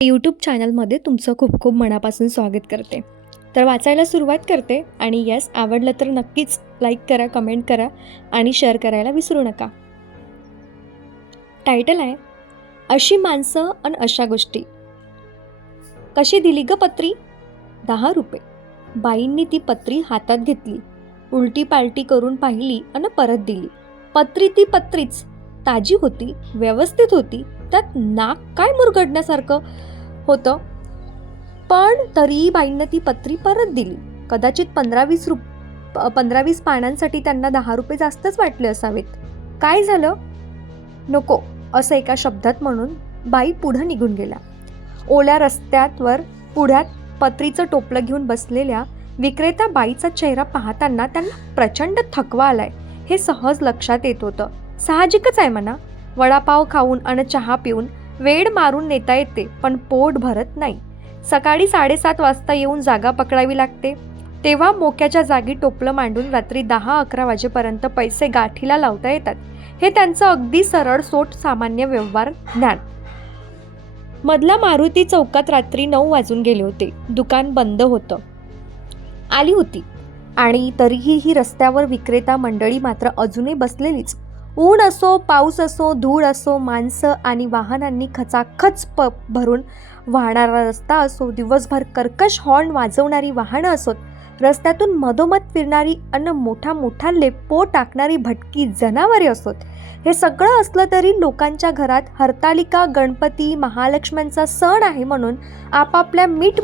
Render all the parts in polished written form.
YouTube चॅनलमध्ये तुमचं खूप खूप मनापासून स्वागत करते. तर वाचायला सुरुवात करते आणि येस, आवडलं तर नक्कीच लाईक करा, कमेंट करा आणि शेअर करायला विसरू नका. टायटल आहे, अशी माणसं अन अशा गोष्टी. कशी दिली ग पत्री? 10 रुपये. बाईंनी ती पत्री हातात घेतली, उलटी पालटी करून पाहिली आणि परत दिली. पत्री ती पत्रीच, ताजी होती, व्यवस्थित होती, त्यात नाक काय मुरगडण्यासारखं होतं. पण तरीही बाईंना ती पत्री परत दिली. कदाचित 15-20 पानांसाठी त्यांना 10 रुपये जास्तच वाटले असावेत. काय झालं? नको, असं एका शब्दात म्हणून बाई पुढं निघून गेला. ओल्या रस्त्यावर पुढ्यात पत्रीचं टोपलं घेऊन बसलेल्या विक्रेता बाईचा चेहरा पाहताना त्यांना प्रचंड थकवा आलाय हे सहज लक्षात येत होतं. साहजिकच आहे म्हणा, वडापाव खाऊन आणि चहा पिऊन वेड मारून नेता येते, पण पोट भरत नाही. सकाळी 7:30 वाजता येऊन जागा पकडावी लागते, तेव्हा मोक्याच्या जागी टोपलं मांडून रात्री 10-11 वाजेपर्यंत पैसे गाठीला लावता येतात. हे त्यांचं अगदी सरळ सोट सामान्य व्यवहार ज्ञान. मधला मारुती चौकात रात्री 9 वाजून गेले होते. दुकान बंद होतं. आली होती आणि तरीही ही रस्त्यावर विक्रेता मंडळी मात्र अजूनही बसलेलीच. ऊन असो, पाऊस असो, धूळ असो, माणसं आणि वाहनांनी खचाखच भरून वाहणारा रस्ता असो, दिवसभर कर्कश हॉर्न वाजवणारी वाहनं असोत, रस्त्यातून मधोमध फिरणारी अन्न मोठा मोठा लेपो टाकणारी भटकी जनावरे असोत, हे सगळं असलं तरी लोकांच्या घरात हरतालिका, गणपती, महालक्ष्म्यांचा सण आहे म्हणून आपापल्या मीठ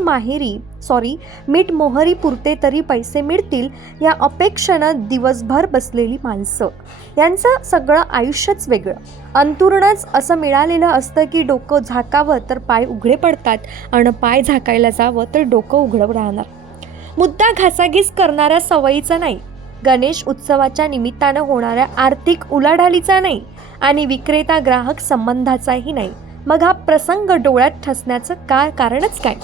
मोहरी पुरते तरी पैसे मिळतील या अपेक्षेनं दिवसभर बसलेली माणसं. यांचं सगळं आयुष्यच वेगळं. अंथरुणच असं मिळालेलं असतं की डोकं झाकावं तर पाय उघडे पडतात आणि पाय झाकायला जावं तर डोकं उघडं राहणार. मुद्दा घासाघीस करणाऱ्या सवयीचा नाही, गणेश उत्सवाच्या निमित्तानं होणाऱ्या आर्थिक उलाढालीचा नाही आणि विक्रेता ग्राहक संबंधाचाही नाही. मग हा प्रसंग डोळ्यात ठसण्याचं कारणच काय?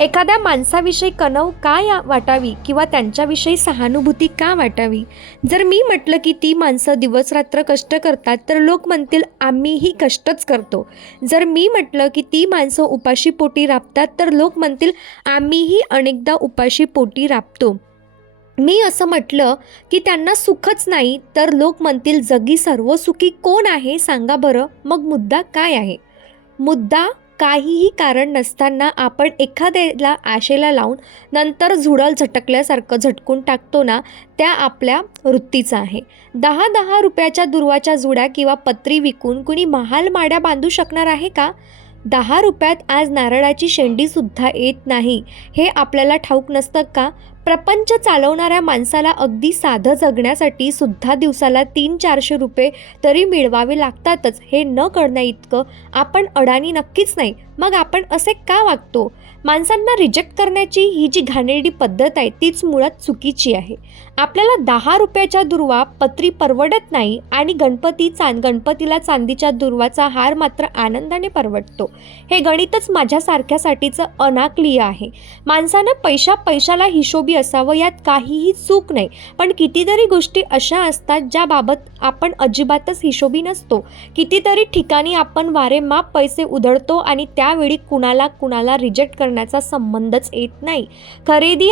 एखाद्या माणसाविषयी कणव का वाटावी किंवा त्यांच्याविषयी सहानुभूती का वाटावी? जर मी म्हटलं की ती माणसं दिवसरात्र कष्ट करतात तर लोक म्हणतील आम्हीही कष्टच करतो. जर मी म्हटलं की ती माणसं उपाशी पोटी राबतात तर लोक म्हणतील आम्हीही अनेकदा उपाशी पोटी राबतो. मी असं म्हटलं की त्यांना सुखच नाही तर लोक म्हणतील जगी सर्व सुखी कोण आहे सांगा बरं. मग मुद्दा काय आहे? मुद्दा काहीही कारण नसताना आपण एखाद्याला आशेला लावून नंतर झुडल झटकल्यासारखं झटकून टाकतो ना, त्या आपल्या वृत्तीचा आहे. 10-10 रुपयाच्या दुर्वाच्या जुड्या किंवा पत्री विकून कुणी महाल माड्या बांधू शकणार आहे का? 10 रुपयात आज नारळाची शेंडीसुद्धा येत नाही हे आपल्याला ठाऊक नसतं का? प्रपंच चालवणाऱ्या माणसाला अगदी साधं जगण्यासाठी सुद्धा दिवसाला 300-400 रुपये तरी मिळवावे लागतातच हे न कळण्या इतकं आपण अडाणी नक्कीच नाही. मग आपण असे का वागतो? माणसांना रिजेक्ट करण्याची ही जी घाणेरडी पद्धत आहे तीच मुळात चुकीची आहे. आपल्याला 10 रुपयाच्या दुर्वा पत्री परवडत नाही आणि गणपतीला चांदीच्या दुर्वाचा हार मात्र आनंदाने परवडतो. हे गणितच माझ्यासारख्यासाठीचं अनाकलीय आहे. माणसानं पैशाला हिशोबी असावं यात काहीही चूक नाही, पण कितीतरी गोष्टी अशा असतात ज्याबाबत आपण अजिबातच हिशोबी नसतो. कितीतरी ठिकाणी आपण वारेमाप पैसे उधळतो आणि त्यावेळी कुणाला रिजेक्ट करण्याचा संबंधच येत नाही. खरेदी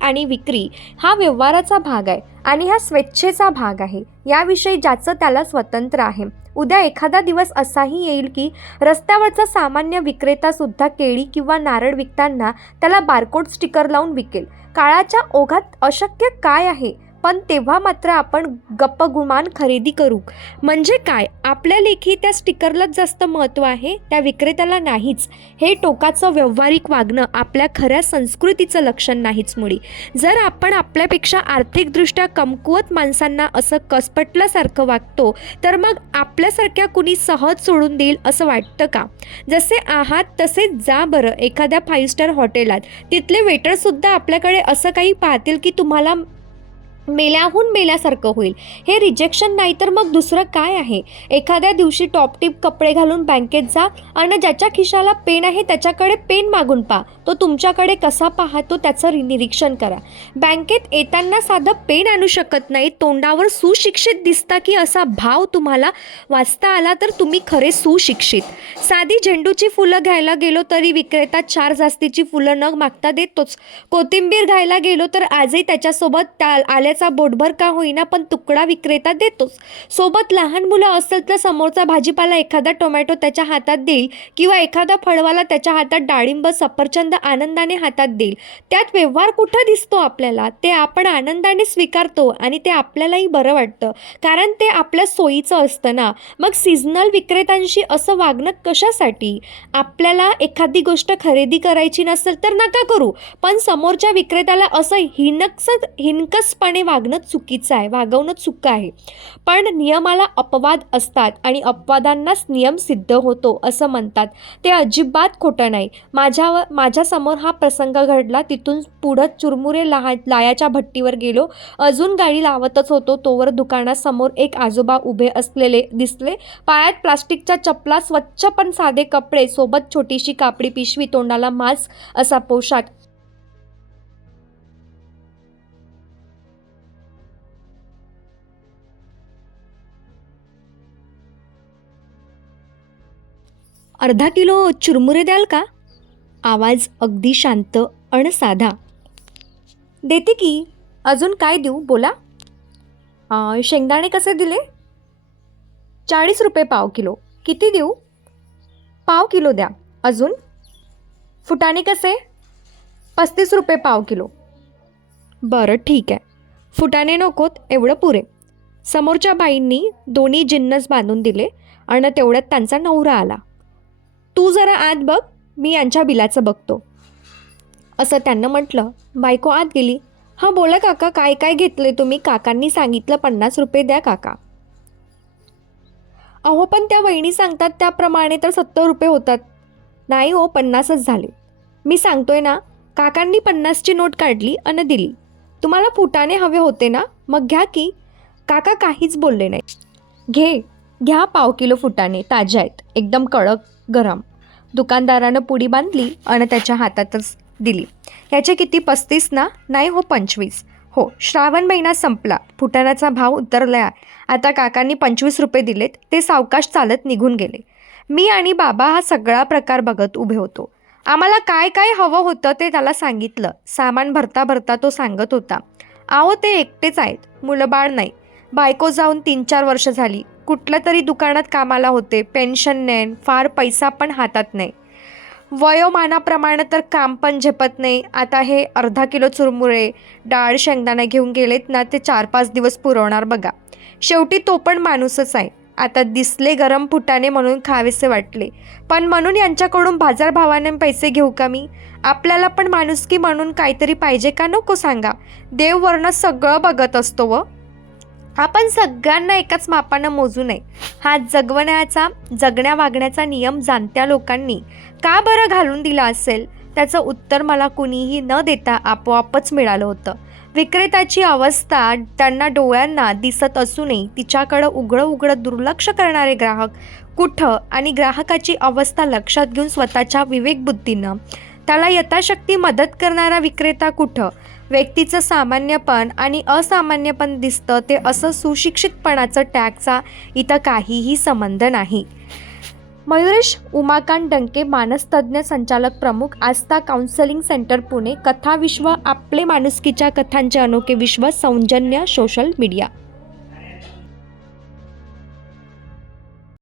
आणि विक्री हा व्यवहाराचा भाग आहे आणि हा स्वेच्छेचा भाग आहे. याविषयी ज्याचं त्याला स्वतंत्र आहे. उद्या एखादा दिवस असाही येईल की रस्त्यावरचा सामान्य विक्रेता सुद्धा केळी किंवा नारळ विकताना त्याला बारकोड स्टिकर लावून विकेल. काळाच्या ओघात अशक्य काय आहे? पण तेव्हा मात्र आपण गप्पगुमान खरेदी करू. म्हणजे काय? आपल्या लेखी त्या स्टिकरलाच जास्त महत्त्व आहे, त्या विक्रेत्याला नाहीच. हे टोकाचं व्यावहारिक वागणं आपल्या खऱ्या संस्कृतीचं लक्षण नाहीच मुळी. जर आपण आपल्यापेक्षा आर्थिकदृष्ट्या कमकुवत माणसांना असं कसपटल्यासारखं वागतो तर मग आपल्यासारख्या कुणी सहज सोडून देईल असं वाटतं का? जसे आहात तसेच जा बरं एखाद्या 5 स्टार हॉटेलात. तिथले वेटरसुद्धा आपल्याकडे असं काही पाहतील की तुम्हाला मेल्याहून मेल्यासारखं होईल. हे रिजेक्शन नाही तर मग दुसरं काय आहे? एखाद्या दिवशी टॉपटिप कपडे घालून बँकेत जा आणि ज्याच्या खिशाला पेन आहे त्याच्याकडे पेन मागून पहा. तो तुमच्याकडे कसा पाहतो त्याचं निरीक्षण करा. बँकेत येताना साधं पेन आणू शकत नाही, तोंडावर सुशिक्षित दिसता की असा भाव तुम्हाला वाचता आला तर तुम्ही खरे सुशिक्षित. साधी झेंडूची फुलं घ्यायला गेलो तरी विक्रेता 4 जास्तीची फुलं न मागता देतोच. कोथिंबीर घ्यायला गेलो तर आजही त्याच्यासोबत आल्याचा बोटभर का होईना पण तुकडा विक्रेता देतोच. सोबत लहान मुलं असेल तर समोरचा भाजीपाला एखादा टोमॅटो त्याच्या हातात देईल किंवा एखादा फळवाला त्याच्या हातात डाळिंब सफरचंद आनंदाने हातात देईल. त्यात व्यवहार कुठं दिसतो आपल्याला? ते आपण आनंदाने स्वीकारतो आणि ते आपल्यालाही बरं वाटतं, कारण ते आपल्या सोयीचं असतं ना. मग सिजनल विक्रेत्यांशी असं वागणं कशासाठी? आपल्याला एखादी गोष्ट खरेदी करायची नसेल तर नका करू, पण समोरच्या विक्रेत्याला असं हिणकसपणे वागणं चुकीचं आहे, वागवणं चुका आहे. पण नियमाला अपवाद असतात आणि अपवादांनाच नियम सिद्ध होतो असं म्हणतात. ते अजिबात खोटं नाही. माझ्यासमोर हा प्रसंग घडला. तिथून पुढं चुरमुरे लायाच्या भट्टीवर गेलो. अजून गाडी लावतच होतो तोवर दुकानासमोर एक आजोबा उभे असलेले दिसले. पायात प्लास्टिकच्या चपला, स्वच्छ पण साधे कपडे, सोबत छोटीशी कापडी पिशवी, तोंडाला मास्क असा पोशाख. अर्धा किलो चुरमुरे द्याल का? आवाज अगदी शांत अन साधा. देते की. अजून काय देऊ बोला. शेंगदाणे कसे दिले? 40 रुपये पाव किलो. किती देऊ? पाव किलो द्या. अजून? फुटाणे कसे? 35 रुपये पाव किलो. बरं ठीक आहे. फुटाणे नकोत, एवढं पुरे. समोरच्या बाईंनी दोन्ही जिन्नस बांधून दिले आणि तेवढ्यात त्यांचा नवरा आला. तू जरा आत बघ, मी यांच्या बिलाचं बघतो, असं त्यांना म्हटलं. बायको आत गेली. हां बोला काका, काय काय घेतले तुम्ही? काकांनी सांगितलं 50 रुपये द्या काका. अहो पण त्या वहिनी सांगतात त्याप्रमाणे तर 70 रुपये होतात. नाही हो, 50च झाले. मी सांगतोय ना. काकांनी 50ची नोट काढली आणि दिली. तुम्हाला फुटाणे हवे होते ना, मग घ्या की. काका काहीच बोलले नाही. घ्या पाव किलो फुटाणे, ताजे आहेत, एकदम कडक गरम. दुकानदारानं पुडी बांधली आणि त्याच्या हातातच दिली. ह्याचे किती? 35 ना? नाही हो, 25. हो, श्रावण महिना संपला, फुटाण्याचा भाव उतरला. आता काकांनी 25 रुपये दिलेत. ते सावकाश चालत निघून गेले. मी आणि बाबा हा सगळा प्रकार बघत उभे होतो. आम्हाला काय काय हवं होतं ते त्याला सांगितलं. सामान भरता भरता तो सांगत होता. आहो ते एकटेच आहेत, मुलं बाळ नाही. बायको जाऊन 3-4 वर्ष झाली. कुठल्या तरी दुकानात कामाला होते. पेन्शन नाही, फार पैसा पण हातात नाही. वयोमानाप्रमाणे तर काम पण झेपत नाही. आता हे अर्धा किलो चुरमुरे, डाळ, शेंगदाणे घेऊन गेलेत ना, ते 4-5 दिवस पुरवणार बघा. शेवटी तो पण माणूसच आहे. आता दिसले गरम फुटाणे म्हणून खावेसे वाटले, पण म्हणून यांच्याकडून बाजारभावाने पैसे घेऊ का मी? आपल्याला पण माणुसकी म्हणून काहीतरी पाहिजे का नको सांगा? देव वर्ण सगळं बघत असतो व आपण सगळ्यांना एकाच मापानं मोजू नये. हा जगण्या वागण्याचा नियम जाणत्या लोकांनी का बरं घालून दिला असेल? त्याचं उत्तर मला कुणीही न देता आपोआपच मिळालं होतं. विक्रेत्याची अवस्था त्यांना डोळ्यांना दिसत असूनही तिच्याकडं उघडं दुर्लक्ष करणारे ग्राहक कुठं, आणि ग्राहकाची अवस्था लक्षात घेऊन स्वतःच्या विवेकबुद्धीनं त्याला यथाशक्ती मदत करणारा विक्रेता कुठं? व्यक्तीचं सामान्यपण आणि असामान्यपण दिसतं ते असं सुशिक्षितपणाचं टॅगचा इथं काहीही संबंध नाही. मयुरेश उमाकांत डंके, मानसतज्ञ, संचालक प्रमुख, आस्था काउन्सेलिंग सेंटर, पुणे. कथा विश्व, आपले माणुसकीच्या कथांचे अनोखे विश्व, सौजन्य सोशल मीडिया.